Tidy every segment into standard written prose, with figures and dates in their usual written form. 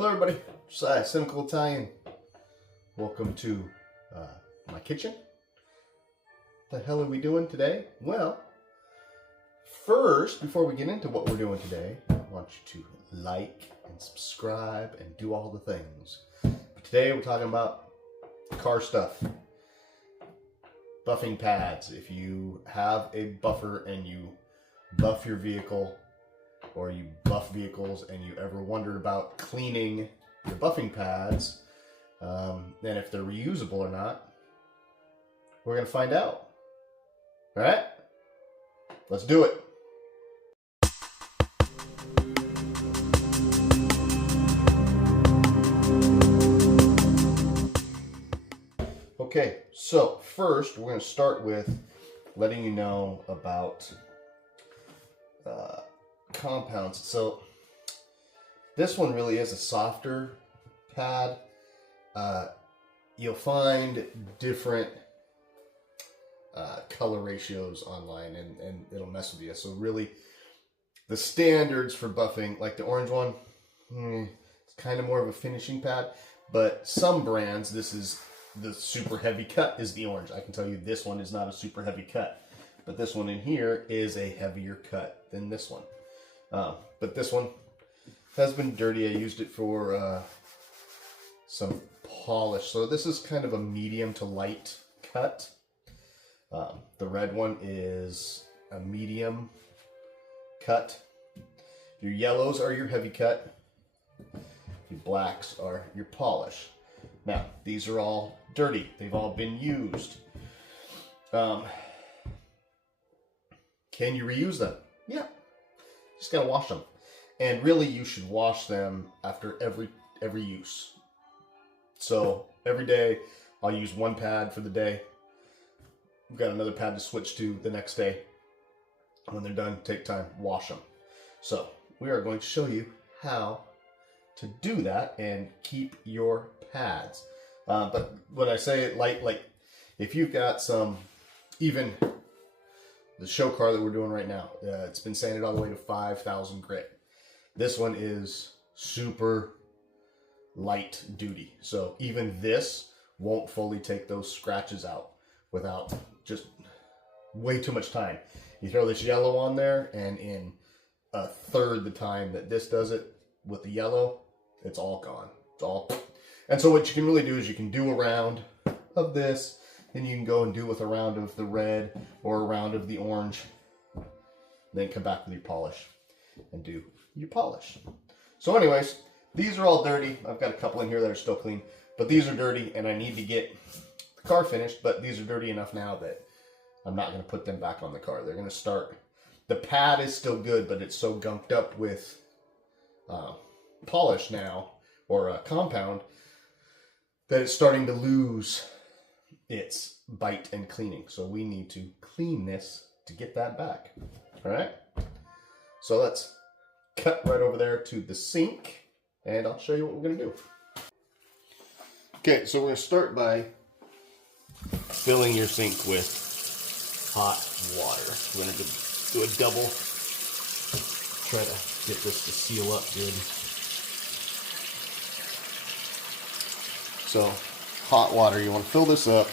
Hello everybody, Josiah, Cynical Italian. Welcome to my kitchen. What the hell are we doing today? Well, first, before we get into what we're doing today, I want you to like and subscribe and do all the things. But today we're talking about car stuff. Buffing pads. If you have a buffer and you buff your vehicle, or you buff vehicles and you ever wondered about cleaning your buffing pads, and if they're reusable or not, we're going to find out. All right? Let's do it. Okay, so first we're going to start with letting you know about compounds. So this one really is a softer pad. You'll find different color ratios online and it'll mess with you. So really the standards for buffing, like the orange one, it's kind of more of a finishing pad, but some brands, this is the super heavy cut is the orange. I can tell you this one is not a super heavy cut, but this one in here is a heavier cut than this one. But this one has been dirty. I used it for some polish. So this is kind of a medium to light cut. The red one is a medium cut. Your yellows are your heavy cut. Your blacks are your polish. Now, these are all dirty. They've all been used. Can you reuse them? Yeah. Just gotta wash them. And really, you should wash them after every use. So every day, I'll use one pad for the day. I've got another pad to switch to the next day. When they're done, take time, wash them. So we are going to show you how to do that and keep your pads. But when I say light, like if you've got some, even the show car that we're doing right now, it's been sanded all the way to 5,000 grit. This one is super light duty. So even this won't fully take those scratches out without just way too much time. You throw this yellow on there and in a third the time that this does it with the yellow, it's all gone. It's all. And so what you can really do is you can do a round of this, then you can go and do with a round of the red or a round of the orange. Then come back with your polish and do your polish. So anyways, these are all dirty. I've got a couple in here that are still clean, but these are dirty and I need to get the car finished, but these are dirty enough now that I'm not going to put them back on the car. They're going to start, the pad is still good, but it's so gunked up with polish now, or compound, that it's starting to lose its bite and cleaning. So we need to clean this to get that back. All right. So let's cut right over there to the sink and I'll show you what we're going to do. Okay, so we're going to start by filling your sink with hot water. We're going to do a double. Try to get this to seal up good. So, hot water, you want to fill this up.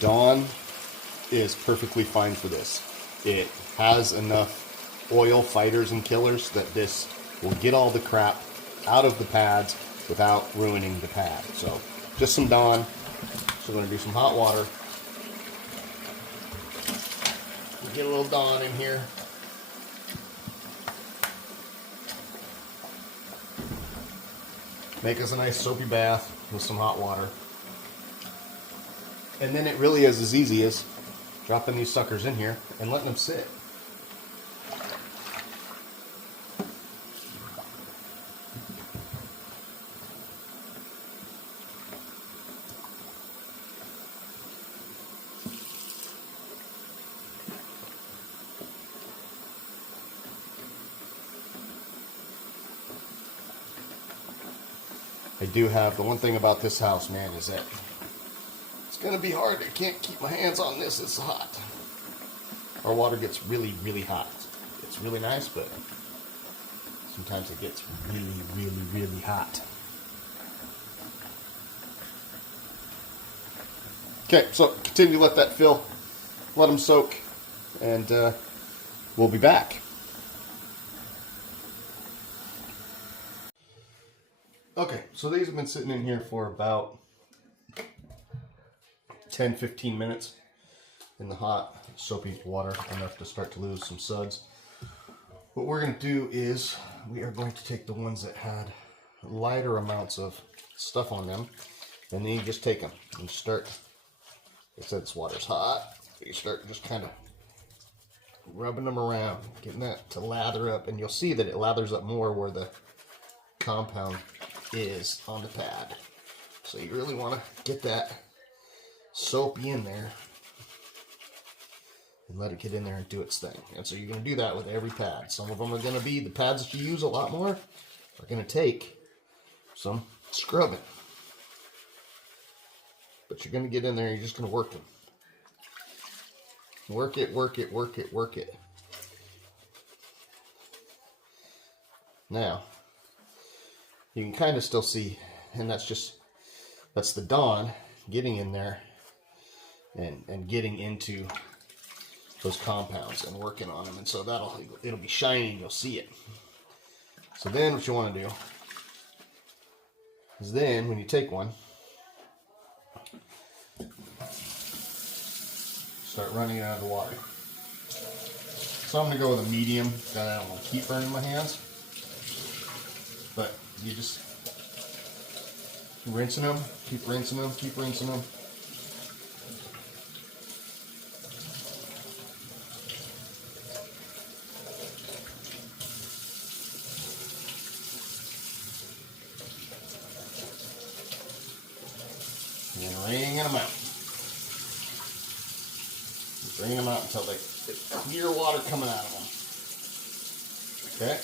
Dawn is perfectly fine for this. It has enough oil fighters and killers that this will get all the crap out of the pads without ruining the pad. So, just some Dawn. So, we're going to do some hot water. Get a little Dawn in here. Make us a nice soapy bath with some hot water. And then it really is as easy as dropping these suckers in here and letting them sit. I do have, the one thing about this house, man, is that it's going to be hard. I can't keep my hands on this. It's hot. Our water gets really, really hot. It's really nice, but sometimes it gets really hot. Okay, so continue to let that fill, let them soak, and we'll be back. Okay, so these have been sitting in here for about 10-15 minutes in the hot soapy water, enough to start to lose some suds. What we're going to do is we are going to take the ones that had lighter amounts of stuff on them, and then you just take them and start. Like I said, this water's hot, so you start just kind of rubbing them around, getting that to lather up, and you'll see that it lathers up more where the compound is on the pad. So you really want to get that soapy in there and let it get in there and do its thing. And so you're going to do that with every pad. Some of them are going to be, the pads that you use a lot more are going to take some scrubbing. But you're going to get in there and you're just going to work them. Work it, work it, work it, work it. Now, you can kind of still see, and that's the Dawn getting in there and getting into those compounds and working on them, and so it'll be shiny and you'll see it. So then what you want to do is then when you take one, start running it out of the water. So I'm going to go with a medium that I don't want to keep burning my hands, but you just rinsing them, keep rinsing them, keep rinsing them. And wringing them out. Wring them out until they get clear water coming out of them. Okay.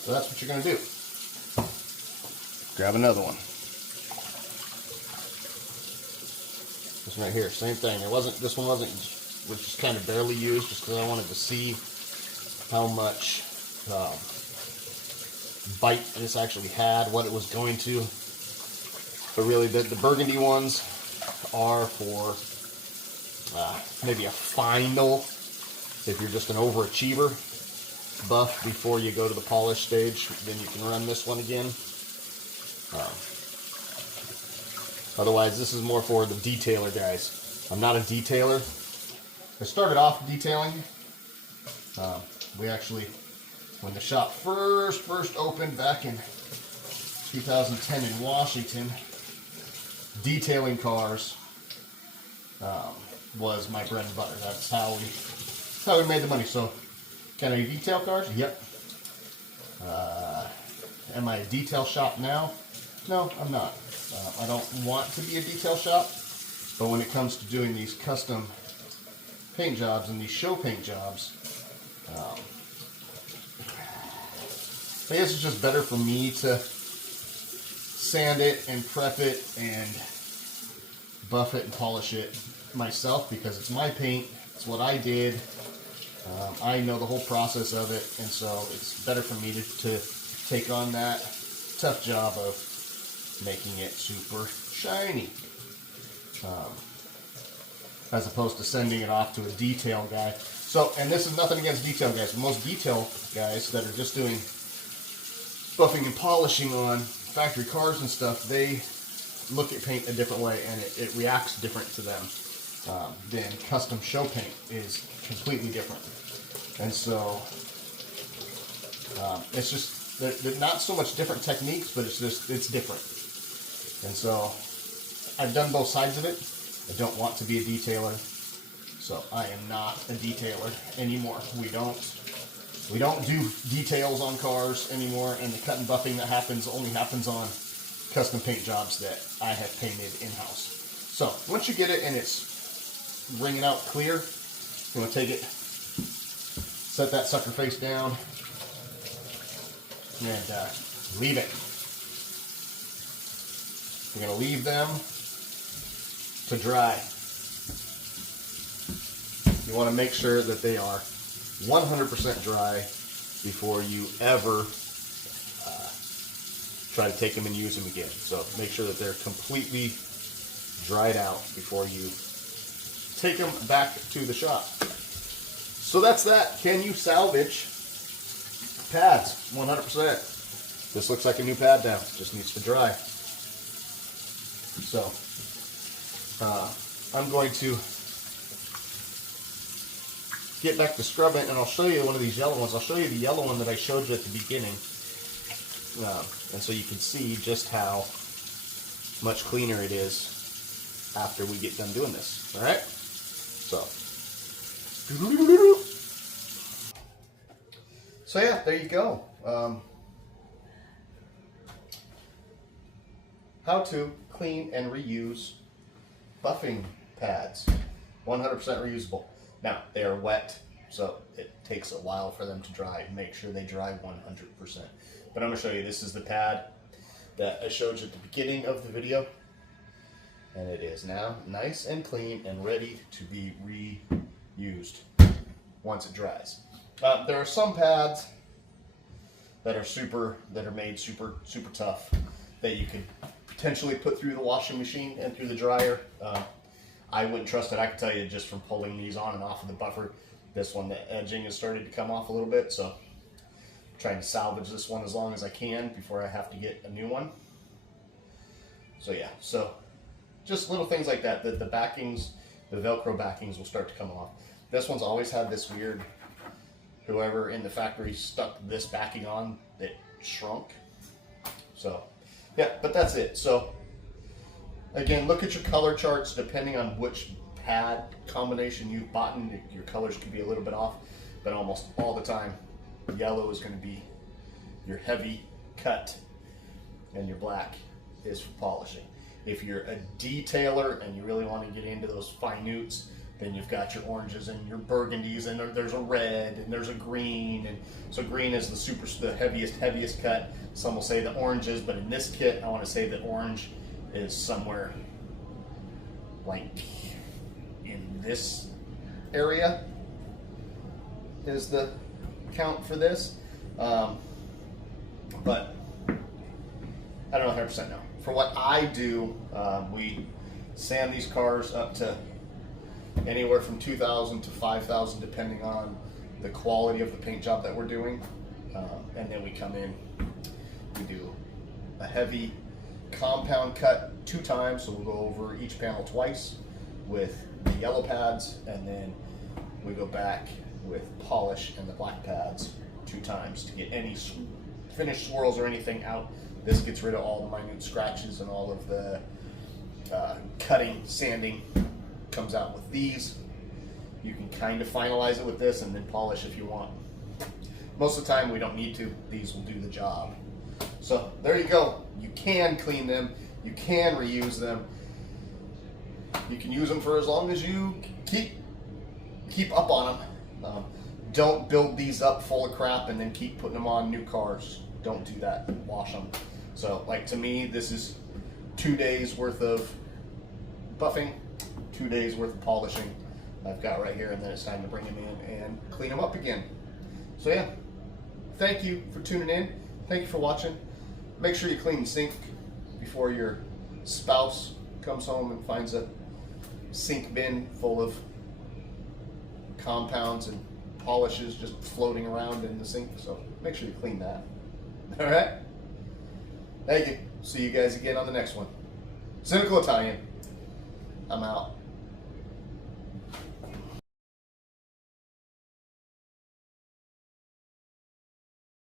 So that's what you're going to do. Grab another one. This one right here, same thing. This one was just kind of barely used, just because I wanted to see how much bite this actually had, what it was going to. But really, the burgundy ones are for maybe a final, if you're just an overachiever, buff before you go to the polish stage, then you can run this one again. Otherwise, this is more for the detailer guys. I'm not a detailer. I started off detailing. We actually, when the shop first opened back in 2010 in Washington, detailing cars was my bread and butter. That's how we made the money. So, can I detail cars? Yep. Am I a detail shop now? No, I'm not. I don't want to be a detail shop, but when it comes to doing these custom paint jobs and these show paint jobs, I guess it's just better for me to sand it and prep it and buff it and polish it myself, because it's my paint, it's what I did. I know the whole process of it, and so it's better for me to take on that tough job of making it super shiny, as opposed to sending it off to a detail guy. So, and this is nothing against detail guys, but most detail guys that are just doing buffing and polishing on factory cars and stuff, they look at paint a different way, and it reacts different to them. Then custom show paint is completely different. And so it's just, they're not so much different techniques, but it's different. And so I've done both sides of it. I don't want to be a detailer, so I am not a detailer anymore. We don't do details on cars anymore, and the cut and buffing that happens only happens on custom paint jobs that I have painted in-house. So once you get it and it's wringing out clear, you want to take it, set that sucker face down, and leave it. You're going to leave them to dry. You want to make sure that they are 100% dry before you ever try to take them and use them again. So make sure that they're completely dried out before you take them back to the shop. So that's that. Can you salvage pads? 100%. This looks like a new pad now. Just needs to dry. So I'm going to get back to scrubbing, and I'll show you one of these yellow ones. I'll show you the yellow one that I showed you at the beginning, and so you can see just how much cleaner it is after we get done doing this. All right, so yeah, there you go. How to clean and reuse buffing pads. 100% reusable. Now, they are wet, so it takes a while for them to dry. Make sure they dry 100%. But I'm going to show you, this is the pad that I showed you at the beginning of the video. And it is now nice and clean and ready to be reused once it dries. There are some pads that are made super tough that you could potentially put through the washing machine and through the dryer. I wouldn't trust it. I can tell you just from pulling these on and off of the buffer, this one, the edging has started to come off a little bit, so I'm trying to salvage this one as long as I can before I have to get a new one. So yeah, so just little things like that. The backings, the Velcro backings will start to come off. This one's always had this weird, whoever in the factory stuck this backing on, it shrunk. So yeah, but that's it. So again, look at your color charts depending on which pad combination you've bought. Your colors could be a little bit off, but almost all the time, yellow is going to be your heavy cut and your black is for polishing. If you're a detailer and you really want to get into those finutes, then you've got your oranges and your burgundies, and there's a red and there's a green, and so green is the heaviest cut. Some will say the oranges, but in this kit, I want to say that orange is somewhere like in this area is the count for this, but I don't know 100% now. For what I do, we sand these cars up to anywhere from 2,000 to 5,000 depending on the quality of the paint job that we're doing, and then we come in, we do a heavy compound cut 2 times, so we'll go over each panel twice with the yellow pads, and then we go back with polish and the black pads 2 times to get any finished swirls or anything out. This gets rid of all the minute scratches, and all of the cutting, sanding comes out with these. You can kind of finalize it with this and then polish if you want. Most of the time we don't need to. These will do the job. So there you go. You can clean them. You can reuse them. You can use them for as long as you keep up on them. Don't build these up full of crap and then keep putting them on new cars. Don't do that. Wash them. So like to me, this is 2 days worth of buffing, 2 days worth of polishing I've got right here, and then it's time to bring them in and clean them up again. So yeah, thank you for tuning in. Thank you for watching. Make sure you clean the sink before your spouse comes home and finds a sink bin full of compounds and polishes just floating around in the sink. So make sure you clean that. All right? Thank you. See you guys again on the next one. Cynical Italian. I'm out.